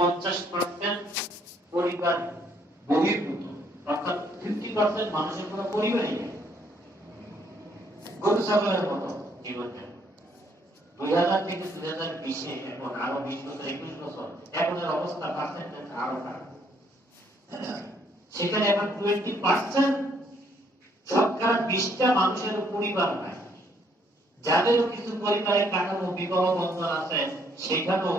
50% পরিবার বহির্ভূত, অর্থাৎ 50% মানুষের কোনো পরিবারই নেই, গরু ছাগলের মতো জীবনটা। 2000 থেকে 2020-এ এখন আরো 20 বছর 21 বছর এখনের অবস্থা পার্সেন্টেজ আরো খারাপ। সেখানে এখন 20% শতকরা 20টা মানুষের পরিবার নাই। যাদেরও কিছু পরিবারে কাঠামো বিবাহ বন্ধন আছে, সেখানেও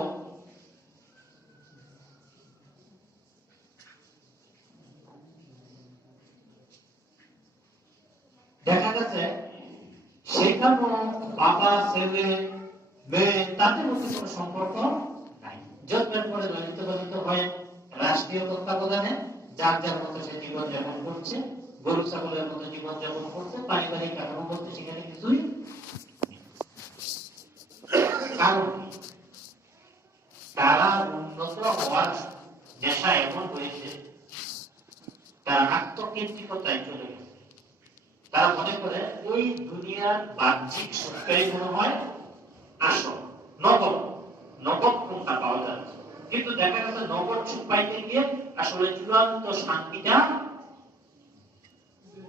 দেখা গেছে সেখানেও বাবা ছেলে মেয়ে তাদের মধ্যে কোনো সম্পর্ক নাই। যত্নের পরে ললিত পালিত হয় রাষ্ট্রীয় তত্ত্বাবধানে, যার যার মতো সে জীবন যাপন করছে, গরু ছাগলের মতো জীবন যাপন করছে, পারিবারিক কাঠামো করছে, সেখানে কিছুই কারণ তারা উন্নত হওয়ার নেশা এমন হয়েছে, তারা আত্মকেন্দ্রিকতায় চলে গেছে। তারা মনে করে এই দুনিয়ার বাহ্যিক সুখটাই মনে হয় আসল, নগদ নগদ কোনটা পাওয়া যাচ্ছে। কিন্তু দেখা গেছে নগদ সুখ পাইতে গিয়ে আসলে চূড়ান্ত শান্তিটা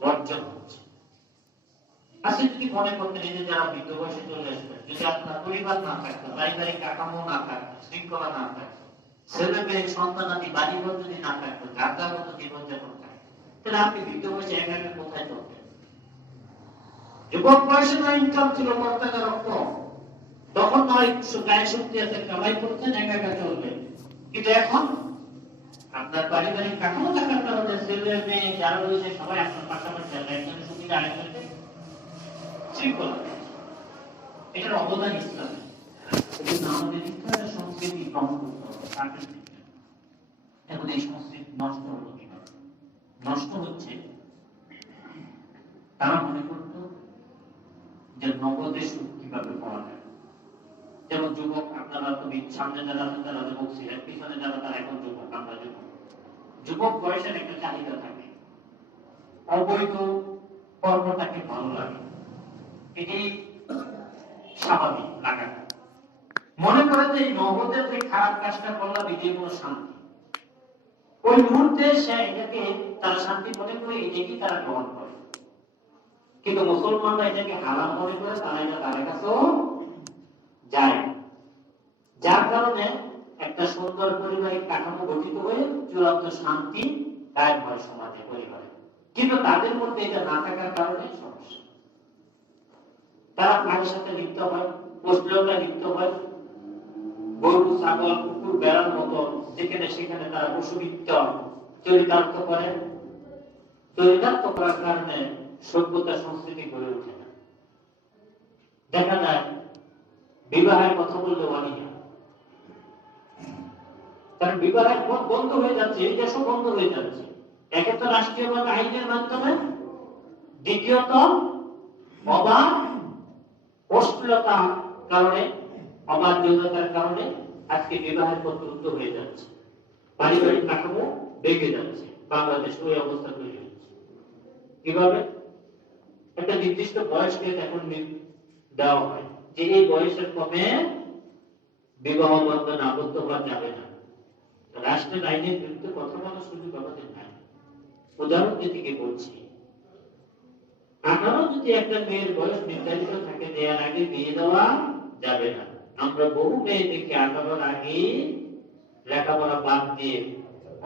অর্জন হচ্ছে। আজকে যদি মনে করতেন এই যে যারা বৃদ্ধ বয়সে চলে আসবেন, যদি আপনার পরিবার না থাকতো, পারিবারিক কাঠামো না থাকতো, শৃঙ্খলা না থাকতো, ছেলে মেয়ে সন্তানাদি বাড়িঘর যদি না থাকতো, যার মতো জীবনযাপন থাকতো, তাহলে আপনি বৃদ্ধ বয়সে একা একা কোথায় চলতেন? যুবক বয়সে না ইনকাম ছিল কর্তাকা রক্ত, তখন নয় গায়ে শক্তি আছে, কামাই করতেন, একা একা চলবেন। কিন্তু এখন আপনার পারিবারিক কাঠামো থাকার কারণে ছেলে মেয়ে যারা রয়েছে সবাই আপনার পাশাপাশি একজনের সুবিধা আরেকজনকে শৃঙ্খলা। এটার অবদান ইসলামে। কিন্তু আমাদের ইসলামের সংস্কৃতি গ্রহণ করতে হবে। এখন এই সংস্কৃতি নষ্ট হলো কিভাবে? নষ্ট হচ্ছে, তারা মনে করত যে নগদে সুখ কিভাবে পাওয়া যায়। যেমন যুবক, আপনারা তো সামনে যারা আছেন তারা যুবক ছিলেন, পিছনে যারা তারা এখন যুবক, আমরা যুবক। যুবক বয়সের একটা চাহিদা থাকে, অবৈধ কর্মটাকে ভালো লাগে, এটি স্বাভাবিক লাগা। মনে করে যে নগদের যে খারাপ কাজটা করলাম এটাই কোনো শান্তি, ওই মুহূর্তে সে এটাকে তারা শান্তি মনে করে, এটাকে তারা গ্রহণ করে। কিন্তু মুসলমানরা এটাকে হারাম মনে করে, তারা এটা তাদের কাছেও যায়, যার কারণে একটা সুন্দর পারিবারিক কাঠামো গঠিত হয়ে চূড়ান্ত শান্তি কায়েম হয় সমাজে, পরিবারে। কিন্তু তাদের মধ্যে এটা না থাকার কারণে সমস্যা। তারা নারীর সাথে লিপ্ত হয়, অশ্লীলতায় লিপ্ত হয়, গরু ছাগল কুকুর বেড়ার মতো যেখানে সেখানে তারা পশুবৃত্ত চরিতার্থ করে। চরিতার্থ করার কারণে সভ্যতা সংস্কৃতি গড়ে ওঠে না। দেখা যায় বিবাহের কথা বললে অনীহা, কারণ বিবাহের পথ বন্ধ হয়ে যাচ্ছে, এই দেশও বন্ধ হয়ে যাচ্ছে। একে তো রাষ্ট্রীয়ভাবে আইনের মাধ্যমে, দ্বিতীয়ত অবাধ অশ্লীলতার কারণে, অবাধ যৌনতার কারণে আজকে বিবাহের পথ রুদ্ধ হয়ে যাচ্ছে, পারিবারিক কাঠামো ভেঙে যাচ্ছে। বাংলাদেশ ওই অবস্থা তৈরি হচ্ছে। কিভাবে? একটা নির্দিষ্ট বয়সকে এখন দেওয়া হয় যে এই বয়সের কমে বিবাহ বন্ধন আবদ্ধ হওয়া যাবে না। রাষ্ট্রের আইনের বিরুদ্ধে কথা বলার সুযোগ আমাদের নাই। উদাহরণ দিতে বলছি, 18 যদি একটা মেয়ের বয়স নির্ধারিত থাকে, দেওয়ার আগে বিয়ে দেওয়া যাবে না। আমরা বহু মেয়ে দেখি 18-র আগে লেখাপড়া বাদ দিয়ে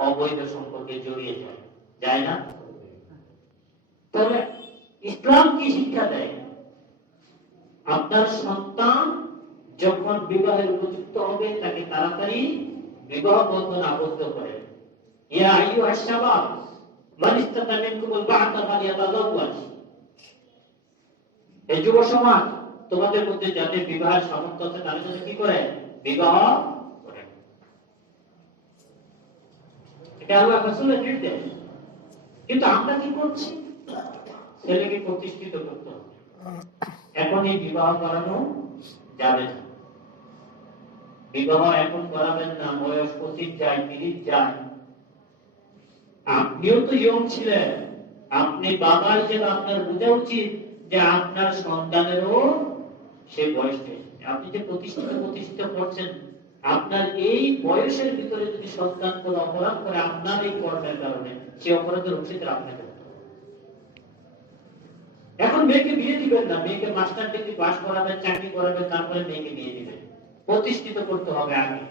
অবৈধ সম্পর্কে জড়িয়ে যায় না? তবে ইসলাম কি শিক্ষা দেয়? আপনার সন্তান যখন বিবাহের উপযুক্ত হবে, তাকে তাড়াতাড়ি বিবাহ বন্ধন আবদ্ধ করে। ইয়া আইয়ুহাশ শাবাব মান ইসতাতা মিনকুমুল বা'তা ফালিয়াতাযাওয়াজ। এই যুব সমাজ, তোমাদের মধ্যে যাদের বিবাহের সামর্থ্য আছে তারা যেন কি করে? বিবাহ করে। এটা আল্লাহ রাসূলের নির্দেশ। কিন্তু আমরা কি করছি? ছেলেকে প্রতিষ্ঠিত করতে হবে, এখন এই বিবাহ করানো যাবে না। বিবাহ এখন করাবেন না, বয়স 25 যায়, 30 যায়। আপনিও তো ইয়ং ছিলেন, আপনি বাবা হিসেবে আপনার বোঝা উচিত যে আপনার সন্তানেরও সেই বয়স হয়েছে। আপনি যে প্রতিষ্ঠিত করছেন, আপনার এই বয়সের ভিতরে যদি সন্তান কোনো অপরাধ করে আপনার এই পর্দার কারণে, সে অপরাধের অংশীদার আপনাকে। এখন মেয়েকে বিয়ে দিবেন না, মেয়েকে মাস্টার ডিগ্রি পাস করাবেন, চাকরি করাবেন, তারপরে মেয়েকে বিয়ে দিবেন। প্রতিষ্ঠিত করতে হবে আগে।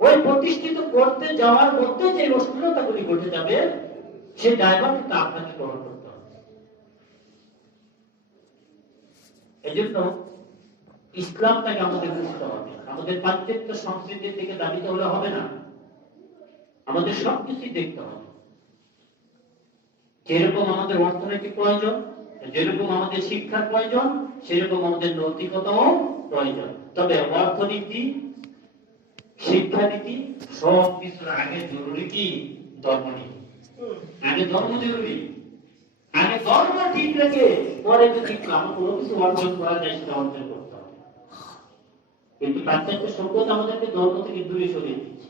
ওই প্রতিষ্ঠিত করতে যাওয়ার মধ্যে যে অশ্লীলতাগুলি ঘটে যাবে, সে দায়ভার কিন্তু আপনাকে গ্রহণ করতে হবে। এই জন্য ইসলামটাকে আমাদের বুঝতে হবে। আমাদের পাশ্চাত্য সংস্কৃতির দিকে দাবিতে হলে হবে না, আমাদের সবকিছুই দেখতে হবে। যেরকম আমাদের অর্থনৈতিক প্রয়োজন, যেরকম আমাদের শিক্ষার প্রয়োজন, সেরকম আমাদের নৈতিকতাও প্রয়োজন। তবে অর্থনীতি, শিক্ষানীতি সব কিছুর আগে জরুরি কি? ধর্মনীতি। আগে ধর্ম জরুরি, আগে ধর্ম ঠিক রেখে পরে যদি কোনো কিছু অর্জন করা যায় সেটা অর্জন করতে হবে। কিন্তু পাশ্চাত্য সভ্যতা আমাদেরকে ধর্ম থেকে দূরে সরিয়ে দিচ্ছে।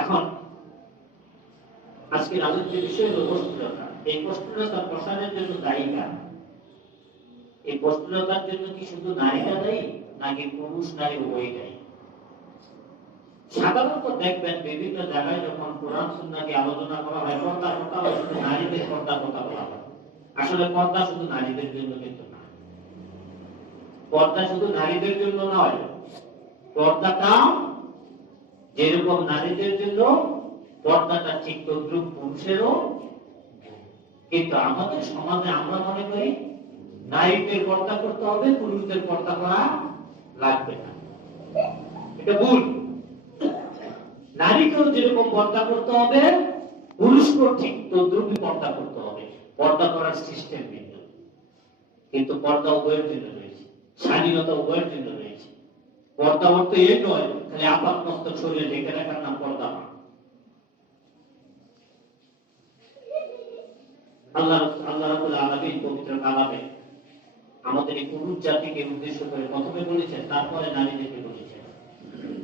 এখন আজকের আলোচ্য বিষয় হল অশ্লীলতা। এই অশ্লীলতা প্রসারের জন্য দায়ী কারা? এই অশ্লীলতার জন্য কি শুধু নারীরা দায়ী, নাকি পুরুষ নারী উভয়ই দায়ী? সাধারণত দেখবেন বিভিন্ন জায়গায় যখন কোরআন সুন্নাহকে আলোচনা করা হয়, পর্দার কথা হয়, শুধু নারীদের পর্দার কথা বলা হয়। আসলে পর্দা শুধু নারীদের জন্য কিন্তু না। পর্দা শুধু নারীদের জন্য নয়, পর্দাটা যেরকম নারীদের জন্য, পর্দাটা ঠিক তদ্রুপ পুরুষেরও। কিন্তু আমাদের সমাজে আমরা মনে করি নারীদের পর্দা করতে হবে, পুরুষদের পর্দা করা লাগবে না। এটা ভুল। নারীকেও যেরকম পর্দা করতে হবে, পুরুষকেও ঠিক তদ্রুপই পর্দা করতে হবে। পর্দা করার সিস্টেম ভিন্ন, কিন্তু পর্দা উভয়ের জন্য রয়েছে, স্বাধীনতা উভয়ের জন্য রয়েছে। পর্দা অর্থ এই নয় খালি আপাত মস্তক শরীরে ঢেকে রাখার নাম পর্দা না। আল্লাহ রাব্বুল আলামিন পবিত্র কালামে আমাদের এই পুরুষ জাতিকে উদ্দেশ্য করে প্রথমে বলেছেন, তারপরে নারীদেরকে বলেছেন।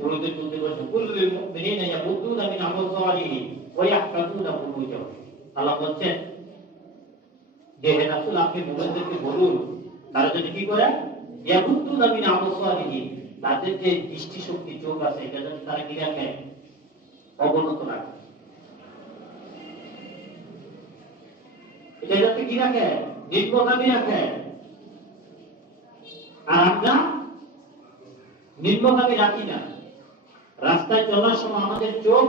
পুরুষদের বলতে বলছেন কুল্লুল মুমিনিনা ইয়াগুদ্দুনা মিন আবসারিহিম ওয়া ইয়াহফাযুনা ফুরুজাহুম। আল্লাহ বলছেন যে হে রাসূল, আপনি মুমিনদেরকে বলুন তারা যদি কি করে, ইয়াগুদ্দুনা মিন আবসারিহিম, তাদের যে দৃষ্টি শক্তি, চোখ আছে, এটা যদি তারা কি রাখে, অবনত রাখে। এটা যাতে কি রাখে, নিম্নগামী রাখে। আর আমরা নিম্নগামী রাখি না। রাস্তায় চলার সময় আমাদের চোখ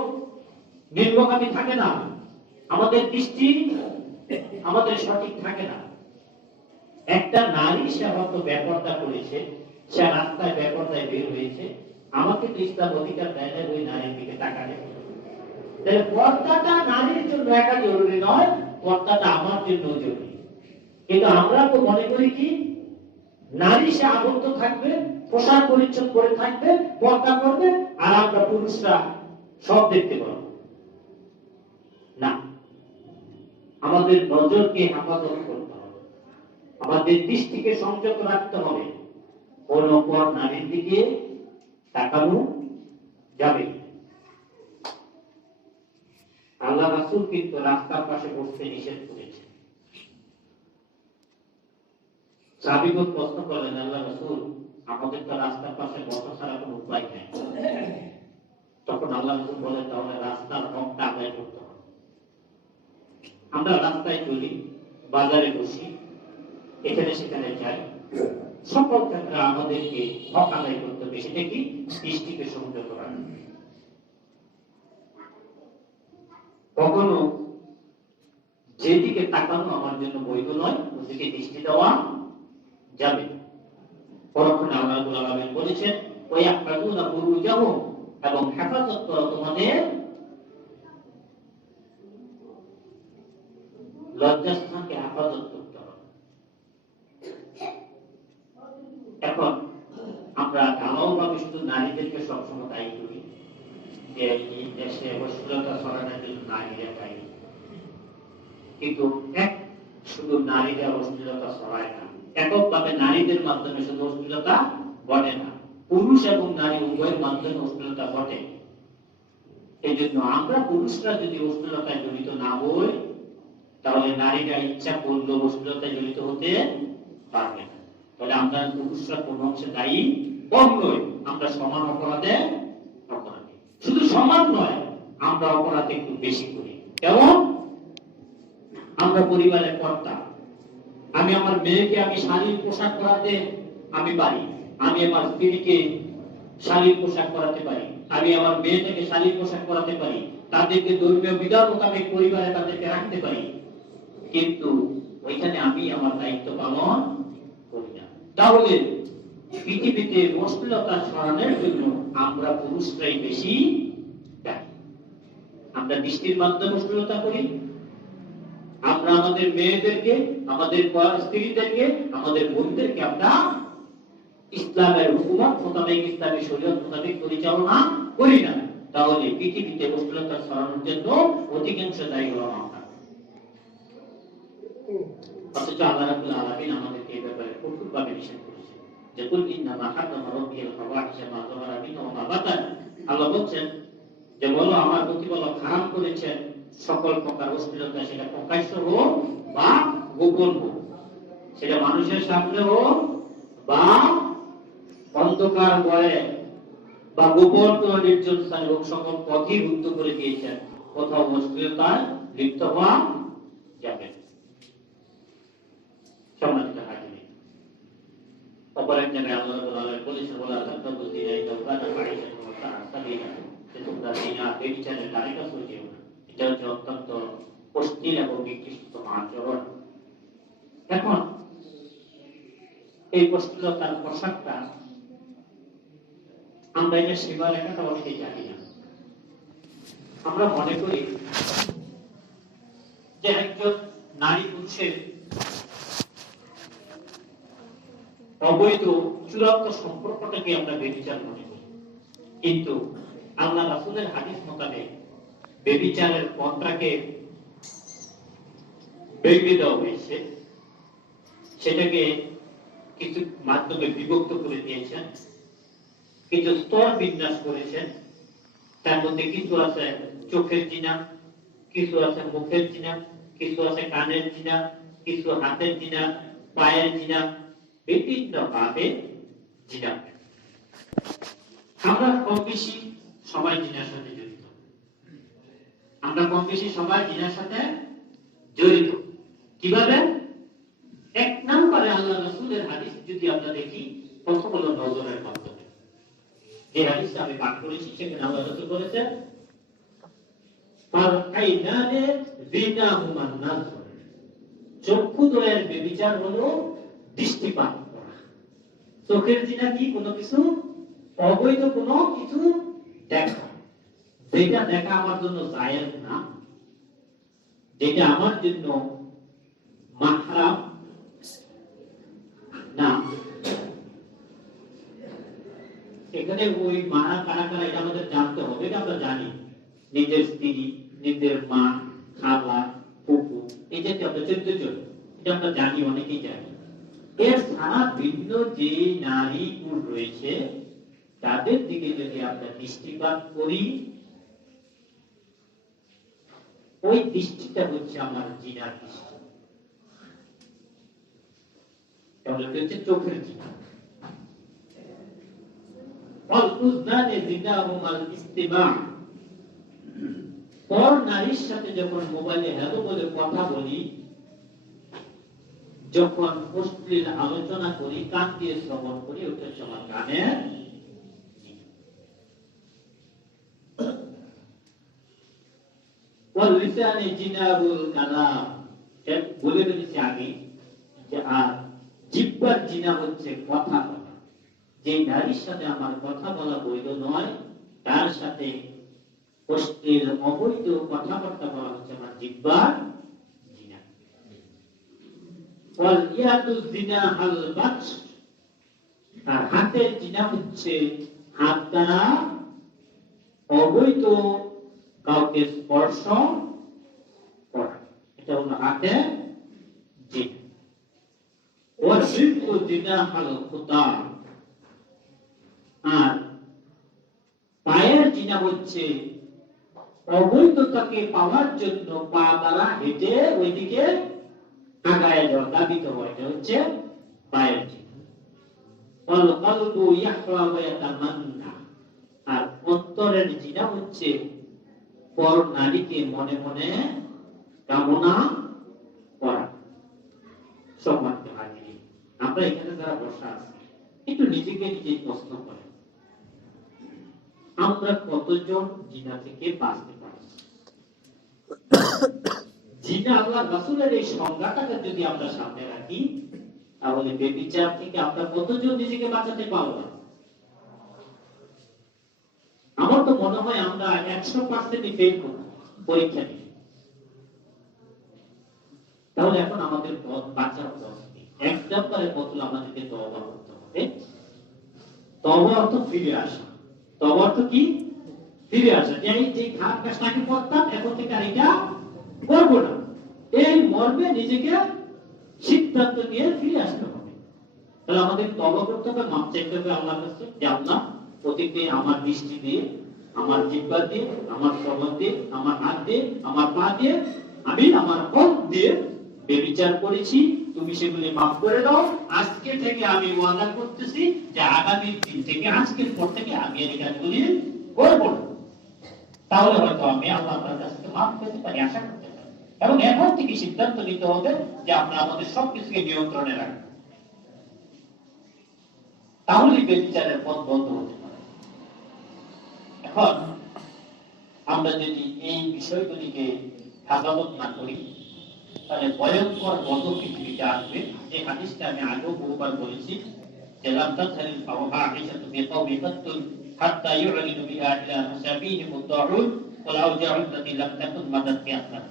নিম্নগামী থাকে না, আমাদের দৃষ্টি আমাদের সঠিক থাকে না। একটা নারী সে হয়তো বেপরদা করেছে, সে রাস্তায় বেপরদায় বের হয়েছে, আমাকে তো ইসলাম অধিকার দেয় না ওই নারীর দিকে তাকালে। তাহলে পর্দাটা নারীর জন্য একা জরুরি নয়, পর্দাটা আমার জন্য জরুরি। কিন্তু আমরা তো মনে করি কি নারী সে আবদ্ধ থাকবে, পোশাক পরিচ্ছদ করে থাকবে, পর্দা করবে, আর আমরা পুরুষরা সব দেখতে পাবো না। আমাদের নজরকে হেফাজত করতে হবে, আমাদের দৃষ্টিকে সংযত রাখতে হবে। কোন পর নারীর দিকে তাকানো যাবে। আল্লাহ রাসূল কিন্তু রাস্তার পাশে বসতে নিষেধ করেছেন। সাহাবীগণ প্রশ্ন করলেন, আল্লাহ রাসূল, আমাদের তো রাস্তার পাশে বসা ছাড়া কোনো উপায় নেই। তখন আল্লাহ রাসূল বলেন, তাহলে রাস্তার হকটা আদায় করতে হবে। আমরা রাস্তায় চলি, বাজারে বসি, এখানে সেখানে যাই, সকল ক্ষেত্রে আমাদেরকে হক আদায় করতে হবে। সেটা কি? দৃষ্টিকে সংযত রাখা। কখনো যেদিকে তাকানো আমার জন্য বৈধ নয়, ওদিকে দৃষ্টি দেওয়া যাবে। পরক্ষণে আল্লাহ রাব্বুল আলামিন বলেছেন, ওয়া ইয়াহফাযুনা ফুরুজাহুম, এবং হেফাজত করো তোমাদের লজ্জাস্থানকে হেফাজত করতে হবে। এখন আমরা ঢালাওভাবে শুধু নারীদেরকে সবসময় দায়ী করি যে এই দেশে অশ্লীলতা ছড়ানোর জন্য নারীরা দায়ী। কিন্তু এক শুধু নারীরা অশ্লীলতা ছড়ায় না, এককভাবে নারীদের মাধ্যমে শুধু অশ্লীলতা ঘটে না, পুরুষ এবং নারী উভয়ের মাধ্যমে অশ্লীলতা ঘটে। এই জন্য আমরা পুরুষরা যদি অশ্লীলতায় জড়িত না হই, তাহলে নারীরা ইচ্ছা করলেও অশ্লীলতায় জড়িত হতে পারবে না। তাহলে আমরা পুরুষরা কোন অংশে দায়ী কম নই, আমরা সমান অপরাধে অপরাধী। শুধু সমান নয়, আমরা অপরাধ একটু বেশি করি। কেমন? আমরা পরিবারের কর্তা, আমি আমার মেয়েকে আমি শালীন পোশাক পরাতে আমি পারি, আমি আমার স্ত্রীকে শালীন পোশাক পরাতে পারি, আমি আমার মেয়েটাকে শালীন পোশাক পরাতে পারি, তাদেরকে ধর্মীয় বিধান মোতাবেক পরিবারে তাদেরকে রাখতে পারি, কিন্তু ওইখানে আমি আমার দায়িত্ব পালন করি না। তাহলে পৃথিবীতে অশ্লীলতা ছড়ানোর জন্য আমরা পুরুষরাই বেশি দায়ী। আমরা দৃষ্টির মাধ্যমে অশ্লীলতা করি, আমরা আমাদের মেয়েদেরকে, আমাদের স্ত্রীদেরকে, আমাদের বোনদেরকে আমরা ইসলামের হুকুমত মোতাবেক, ইসলামী শরীয়ত মোতাবেক পরিচালনা করি না। তাহলে পৃথিবীতে অশ্লীলতা ছড়ানোর জন্য অধিকাংশ দায়ী হলাম আমরা। অথচ আল্লাহ রাব্বুল আলামিন আমাদেরকে এই ব্যাপারে কঠোরভাবে নিষেধ করেছেন যে কুল ইন্নামা হারামা রাব্বিয়াল ফাওয়াহিশা মা যাহারা মিনহু ওয়া মা বাতান। আল্লাহ বলেন যে বলো আমার প্রতিপালক হারাম করেছেন সকল প্রকার অশ্লীলতা, সেটা প্রকাশ্য হোক বা গোপন হোক, সেটা মানুষের সামনে হোক বা অন্ধকার ঘরে বা গোপন কোন নির্জন স্থানে হোক, সকল পথই রুদ্ধ করে দিয়েছেন, কোথাও অশ্লীলতায় লিপ্ত হওয়া যাবে। সম্মানিত হাজিরিন, অপর এক জায়গায় আল্লাহ রাব্বুল আলামিন বলেছেন ওয়ালা তাকরাবুজ জিনা ইন্নাহু কানা ফাহিশাতান ওয়া সাআ সাবিলা, যে তোমরা জিনা ব্যভিচারের ধারে কাছে যেও না, এটা হচ্ছে অত্যন্ত অশ্লীল এবং নিকৃষ্টতম আচরণ। এখন এই অশ্লীলতার পোশাকটা আমরা এটা সীমারেখাটা অনেকেই জানি না। আমরা মনে করি যে একজন নারী পুরুষের অবৈধ চূড়ান্ত সম্পর্কটাকে আমরা ব্যভিচার মনে করি, কিন্তু আল্লাহ রাসূলের হাদিস মোতাবেক ব্যভিচারের পথটাকে ভেঙে দেওয়া হয়েছে, সেটাকে কিছু মাধ্যমে বিভক্ত করে দিয়েছেন, কিছু স্তর বিন্যাস করেছেন। তার মধ্যে কিছু আছে চোখের জিনা, কিছু আছে মুখের জিনা, কিছু আছে কানের জিনা, কিছু হাতের জিনা, পায়ের জিনা, বিভিন্ন ভাবে জিনা। আমরা কম বেশি সবাই জিনার সাথে জড়িত, আমরা কম বেশি সবাই জিনার সাথে জড়িত। কিভাবে? এক নম্বরে আল্লাহ রাসূলের হাদিস যদি আমরা দেখি, প্রথম হলো নজরের মাধ্যমে। যে হাদিসটা আমি পাঠ করেছি সেখানে আল্লাহ রাসূল বলেছেন ফারআইনানে যিনাহুমা নাজর, চক্ষুদ্বয়ের ব্যভিচার হলো দৃষ্টিপাত করা। চোখের জিনা কি? কোনো কিছু অবৈধ কোনো কিছু দেখা, যেটা দেখা আমার জন্য জায়েজ না, যেটা আমার জন্য মাহরাম না। এখানে ওই মানা কারা কারা এটা আমাদের জানতে হবে, এটা আমরা জানি। নিজের স্ত্রী, নিজের মা, খালা, ফুফু, এই জাতীয় আমরা 14 জন, এটা আমরা জানি, অনেকেই জানি। এর ছাড়া ভিন্ন যে নারী পুরুষ রয়েছে তাদের দিকে যদি আমরা দৃষ্টিপাত করি, ওই দৃষ্টিটা হচ্ছে আমার জিনার দৃষ্টি। তাহলে হচ্ছে চোখের জিনা। পর নারীর সাথে যখন মোবাইলে হ্যালো বলে কথা বলি, যখন অশ্লীল আলোচনা করি, কান দিয়ে শ্রবণ করি, ওটা হচ্ছে আমার কানের। বলে ফেলেছি আগে যে আর জিহ্বার জিনা হচ্ছে কথা বলা। যে নারীর সাথে আমার কথা বলা বৈধ নয়, তার সাথে অশ্লীল অবৈধ কথাবার্তা বলা হচ্ছে আমার জিহ্বার জিনা। ওয়াল ইয়াদু জিনা আল বাতশ, আর হাতের জিনা হচ্ছে হাত দ্বারা অবৈধ কাউকে স্পর্শ করা, এটা হলো হাতের জিনা। ওয়াল রিজকু জিনা আল খুতা, আর পায়ের জিনা হচ্ছে অবৈধতাকে পাওয়ার জন্য পা দ্বারা হেঁটে ওইদিকে আগায় যাওয়া, দাবিত হওয়া, এটা হচ্ছে পায়ের জিনা। ওয়াল কলবু ইয়াহওয়া ওয়া ইয়াতামান্না, আর অন্তরের জিনা হচ্ছে পর নারীকে মনে মনে কামনা করা। সম্মানিত হাজিরিন, আমরা এখানে যারা বসা আছি একটু নিজেকে নিজে প্রশ্ন করেন, আমরা কতজন জিনা থেকে বাঁচতে পারি? জিনা আল্লাহ রাসূলের এই সংজ্ঞাটাকে যদি আমরা সামনে রাখি, তাহলে ব্যভিচার থেকে আমরা কতজন নিজেকে বাঁচাতে পারবো? আমার তো মনে হয় আমরা 100% ফেল করব পরীক্ষা দিয়ে। তাহলে এখন আমাদের পথ বাঁচার পথ কি? এক নম্বরের বোতল আমাদেরকে তওবা করতে হবে। তওবা অর্থ ফিরে আসা। তওবা অর্থ কি? ফিরে আসা। যে এই যে খারাপ কাজটাকে করতাম, এখন থেকে আর এটা করবো না, এই মর্মে নিজেকে সিদ্ধান্ত নিয়ে ফিরে আসতে হবে। তাহলে আমাদের তওবা করতে হবে, মাপ চাইতে হবে আল্লাহর কাছে যে আল্লাহ, অতীতে আমার দৃষ্টি দিয়ে, আমার জিহ্বা দিয়ে, আমার জবান দিয়ে, আমার হাত দিয়ে, আমার পা দিয়ে, আমি আমার কল্প দিয়ে ব্যভিচার করেছি, তুমি সেগুলি মাফ করে দাও। আজকে থেকে আমি ওয়াদা করতেছি যে আগামী দিন থেকে, আজকের পর থেকে আমি এই কাজগুলি করব না। তাহলে হয়তো আমি আল্লাহর কাছ থেকে মাফ পেতে পারি, আশা করতে পারি। এবং এখন থেকে সিদ্ধান্ত নিতে হবে যে আমরা আমাদের সবকিছুকে নিয়ন্ত্রণে রাখবো। তাহলে ব্যভিচারের পথ বন্ধ হতে পারে। এখন আমরা যদি এই বিষয়গুলিকে হেফাজত না করি, তাহলে ভয়ঙ্কর বদ পৃথিবীতে আসবে। যে হাদিসটা আমি আগেও বহুবার বলেছি যে লাম তাযহারিল ফাওহাহিশাতু বিকাওমি কাত্তুন হাত্তা ইউ'লিনু বিহা ইলা মুসাবিহিম মুদ্দাউন ওয়া লাউ জা'আল্লাতি লাম তাকুন মাদাত কিয়াসাত।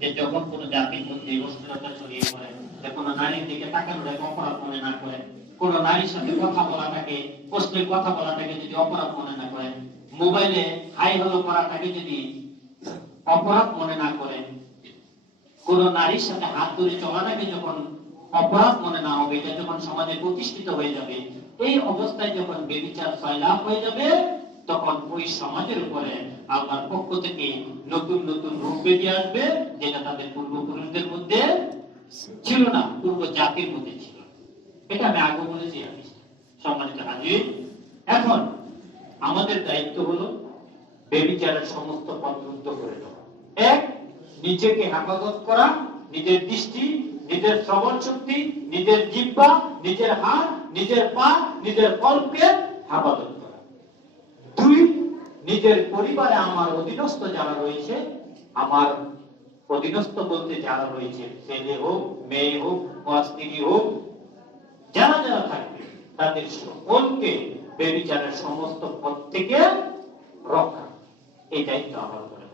যে যখন কোন জাতির মধ্যে অশ্লীলতা ছড়িয়ে পড়ে, যে কোন নারীর দিকে তাকানোটাকে অপরাধ মনে না করে, কোন নারীর সাথে কথা বলাটাকে, অশ্লীল কথা বলাটাকে যদি অপরাধ মনে না করে, মোবাইলে হাই হ্যালো করাটাকে যদি অপরাধ মনে না করে, কোন নারীর সাথে হাত ধরে চলাটাকে যখন অপরাধ মনে না হবে, এটা যখন সমাজে প্রতিষ্ঠিত হয়ে যাবে, এই অবস্থায় যখন ব্যভিচার সয়লাভ হয়ে যাবে, তখন ওই সমাজের উপরে আল্লাহর পক্ষ থেকে নতুন নতুন রূপ বেরিয়ে আসবে, যেটা তাদের পূর্বপুরুষদের মধ্যে ছিল না, পূর্ব জাতির মধ্যে ছিল। এটা আমি আগে বলেছি। সম্মানিত হাজির, এখন আমাদের দায়িত্ব হলো ব্যভিচারের সমস্ত পথ রুদ্ধ করে দেওয়া। এক, নিজেকে হেফাজত করা, নিজের দৃষ্টি, নিজের শ্রবণ শক্তি, নিজের জিহ্বা, নিজের হাত, নিজের পা, নিজের কল্পকে হেফাজত করা। দুই, নিজের পরিবারে আমার অধীনস্থ যারা রয়েছে, আমার অধীনস্থ বলতে যারা রয়েছে, ছেলে হোক, মেয়ে হোক, স্ত্রী হোক, যারা যারা থাকবে, তাদের সকলকে ব্যভিচারের সমস্ত পথ থেকে রক্ষা। এই দায়িত্ব আমার উপরে।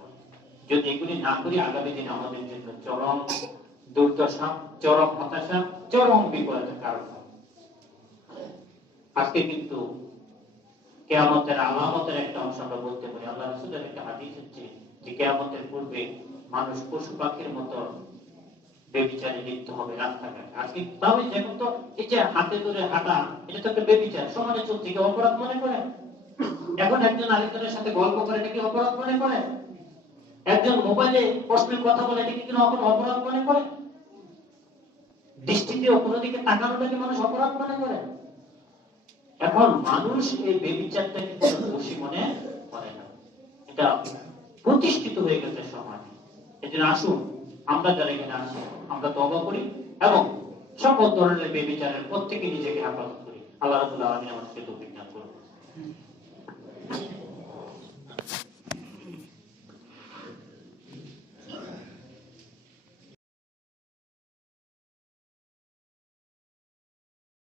যদি এগুলি না করি, আগামী দিনে আমাদের জন্য চরম দুর্দশা, চরম হতাশা, চরম বিপদের কারণ হবে। আজকে কিন্তু কিয়ামতের আলামতের একটা অংশ আমরা বলতে পারি। আল্লাহ রাসূলের একটা হাদিস হচ্ছে যে কিয়ামতের পূর্বে মানুষ পশু পাখির মতো ব্যভিচারে লিপ্ত হবে রাস্তাঘাটে। আজকে তাহলে এখন তো এই যে হাতে ধরে হাঁটা, এটা তো একটা ব্যভিচার। সমাজে চলছে, কি অপরাধ মনে করে? এখন একজন আরেকজনের সাথে গল্প করে, এটা কি অপরাধ মনে করে? একজন মোবাইলে অশ্লীল কথা বলে, এটা কি কোনো অপরাধ মনে করে? দৃষ্টিতে কোনো দিকে তাকানোটাকে মানুষ অপরাধ মনে করে? এখন মানুষ এই ব্যভিচারটাকে কোনো দোষী মনে করে না, এটা প্রতিষ্ঠিত হয়ে গেছে সমাজে। এজন্য আসুন আমরা যারা এখানে আছি, আমরা তওবা করি এবং সকল ধরনের ব্যভিচারের প্রত্যেকে নিজেকে হেফাজত করি। আল্লাহ রাব্বুল আলামিন আমাদেরকে তৌফিক দান করুন।